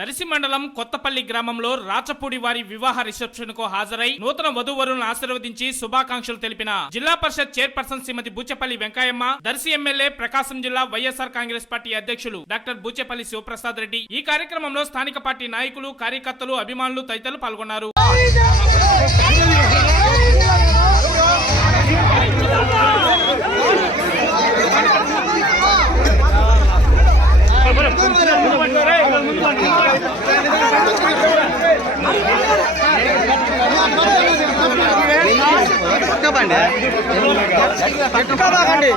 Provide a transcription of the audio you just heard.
దర్శి మండలం కొత్తపల్లి గ్రామంలో రాచపూడి వారి వివాహ రిసెప్షన్ కు హాజరై నూతన వధూవరులను ఆశీర్వదించి శుభాకాంక్షలు తెలిపిన జిల్లా పరిషత్ చైర్పర్సన్ శ్రీమతి బూచెపల్లి వెంకయ్యమ్మ, దర్శి ఎమ్మెల్యే ప్రకాశం జిల్లా వైఎస్ఆర్ కాంగ్రెస్ పార్టీ అధ్యక్షులు డాక్టర్ బూచెపల్లి శివప్రసాద్ రెడ్డి. ఈ కార్యక్రమంలో స్థానిక పార్టీ నాయకులు, కార్యకర్తలు, అభిమానులు తదితరులు పాల్గొన్నారు. పట్టుకోబండి